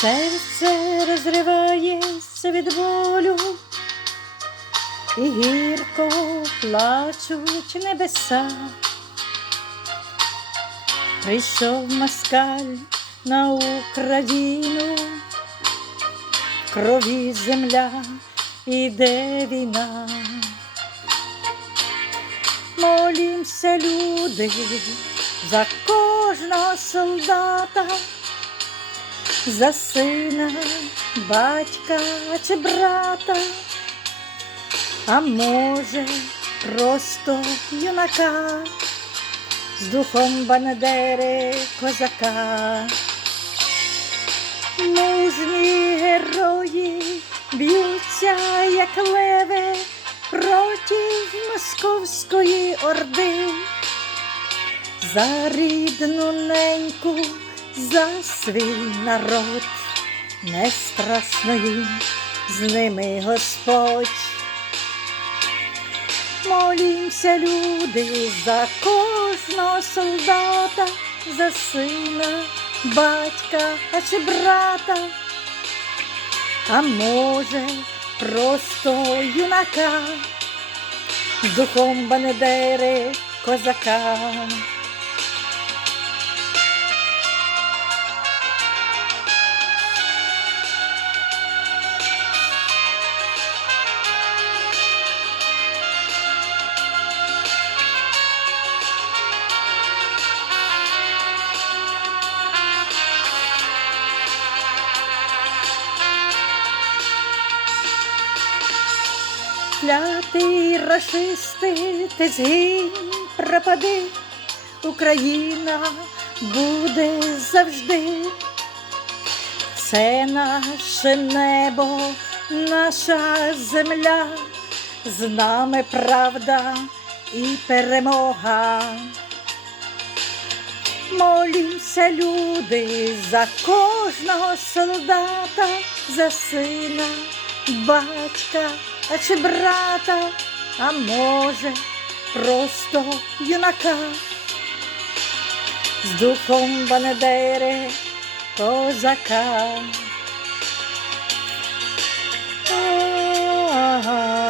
Серце розривається від болю, і гірко плачуть небеса. Прийшов москаль на Україну, крові земля іде війна. Молімся, люди, за кожного солдата, за сина, батька чи брата, а може, просто юнака з духом Бандери козака. Мужні герої б'ються, як леви, проти московської орди. За рідну неньку, за свій народ, не страшно їм, з ними Господь. Молімся, люди, за кожного солдата, за сина, батька чи брата, а може, просто юнака, духом Бандери козака. Клятий рашисти, ти згинь, пропади, Україна буде завжди. Це наше небо, наша земля, з нами правда і перемога. Молімся, люди, за кожного солдата, за сина, батька а чи брата, а може, просто юнака. З духом Бандери козака. А-а-а.